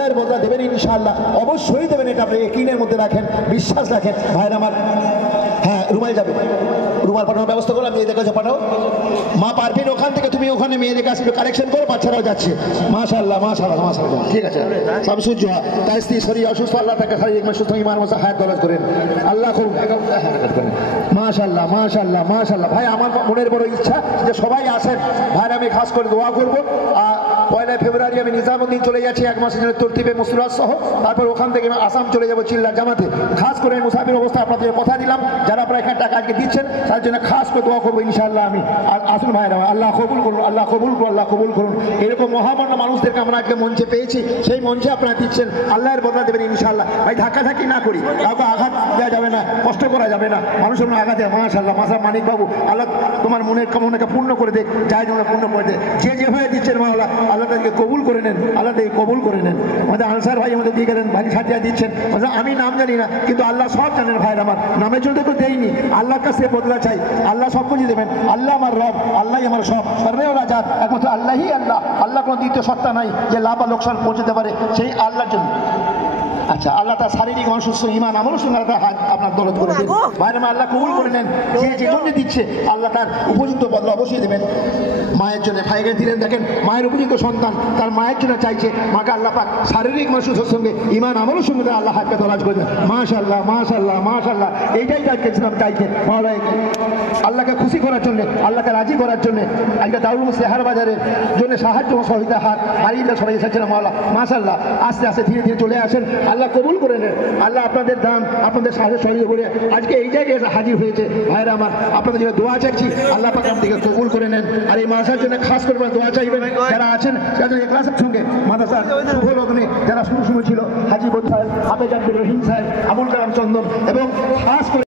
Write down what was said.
আল্লাহর বদলা দেবেন ইনশাআল্লাহ, অবশ্যই দেবেন। এটা আপনি ইয়াকিনের মধ্যে রাখেন, বিশ্বাস রাখেন ভাইরা আমার। হ্যাঁ, রুমাল যাবে, রুমাল পাঠানোর ব্যবস্থা করো, মেয়েদের কাছে পাঠাও। মা পারবেন ওখান থেকে, তুমি ওখানে মেয়েদের কাছে একটু কালেকশন করো, বাচ্চারাও যাচ্ছে। মাশাআল্লাহ মাশাআল্লাহ মাশাআল্লাহ, ঠিক আছে। শামসুজ্জোহা তার স্ত্রী শরীর অসুস্থ, আল্লাহ তাকে শারীরিক সুস্থ ইমান মজা হায়াত দৌলত করেন আল্লাহ। খুব মাশাআল্লাহ মাশাআল্লাহ মাশাআল্লাহ। ভাই আমার মনের বড় ইচ্ছা যে সবাই আসেন ভাই, আমি খাস করে দোয়া করবো। 1 ফেব্রুয়ারি আমি নিজামুদ্দিন চলে যাচ্ছি 1 মাসের জন্য তরতিবে মুসরাত সহ, তারপর ওখান থেকে আমি আসাম চলে যাবো চিল্লা জামাতে। খাস করে মুসাফির অবস্থা আপনাদের কথা দিলাম, যারা আপনারা এখানে টাকা আজকে দিচ্ছেন তার জন্য খাস করে দোয়া করবো ইনশাআল্লাহ আমি। আর আসুন ভাইরা, আল্লাহ কবুল করুন, আল্লাহ কবুল করুন, আল্লাহ কবুল করুন। এরকম মহামান্য মানুষদেরকে আমরা আজকে মঞ্চে পেয়েছি, সেই মঞ্চে আপনারা দিচ্ছেন, আল্লাহর বদলা দেবেন ইনশাআল্লাহ। ভাই ধাক্কাধাক্কি না করি, কাউকে আঘাত দেওয়া যাবে না, কষ্ট করা যাবে না, মানুষের আঘাত দেয়। মাশাআল্লাহ মাশাআল্লাহ। মানিক বাবু, আল্লাহ তোমার মনের কামনাকে পূর্ণ করে দেখ, যাই জন্য পূর্ণ করে দেখ। যে যেভাবে দিচ্ছেন মাওলা, আল্লাহ তাদেরকে কবুল করে নেন, আল্লাহ তাকে কবুল করে নেন। আমাদের আনসার ভাই আমাদের দিয়ে গেলেন, ভাই সাথিয়া দিচ্ছেন। আমি নাম জানি না, কিন্তু আল্লাহ সব জানেন ভাইয়ের আমার। নামের জন্য তো দেয়নি, আল্লাহর কাছে বদলা চাই, আল্লাহ সব কিছু দেবেন। আল্লাহ আমার রব, আল্লাহ আমার সব, সর্বেওয়ালা জাত, একমাত্র আল্লাহই আল্লাহ। আল্লাহ কোনো দ্বিতীয় সত্তা নাই যে লাভ বা লোকসান পৌঁছতে পারে, সেই আল্লাহর জন্য। আচ্ছা, আল্লাহ তার শারীরিক সুস্থ ইমান আমল সঙ্গে আপনার দৌলত করে দেন ভাইরা, আল্লাহ কবুল করে নেন। যে যে জন্য দিচ্ছে আল্লাহ তার উপযুক্ত বদলা অবশ্যই দেবেন। মায়ের জন্য ভাইকে দিলেন, দেখেন মায়ের উপযুক্ত সন্তান তার মায়ের জন্য চাইছে, মাকে আল্লাহ পাক শারীরিক সুস্থর সঙ্গে ইমান আমলের সঙ্গে আল্লাহ হাতকে দরাজ করে দেন। মাশাআল্লাহ মাশাআল্লাহ মাশাআল্লাহ। এইটাই চাইছিলাম, চাইছে আল্লাহকে খুশি করার জন্য, আল্লাহকে রাজি করার জন্য। আজকে দারুল শেহার বাজারের জন্য সাহায্য সহযোগিতা হাত হারিয়ে সবাই এসেছিলাম মাওলা। মাশাআল্লাহ, আস্তে আস্তে ধীরে ধীরে চলে আসেন, আল্লাহ কবুল করে নেন। আল্লাহ আপনাদের দান আপনাদের সাহায্য সহযোগিতা করে আজকে এই জায়গায় হাজির হয়েছে ভাইরা আমার। আপনাদের জন্য দোয়া চাইছি, আল্লাহ পাক আপনাদেরকে কবুল করে নেন। আর এই মাসার জন্য খাস করে দোয়া চাইবেন যারা আছেন, যারা ক্লাসের সঙ্গে মাদ্রাসার শুভ লগ্নে যারা শুরু ছিল, হাজি বোধ সাহেব, হাফেজ আব্দুর রহিম সাহেব, আবুল কালাম চন্দন, এবং খাস করে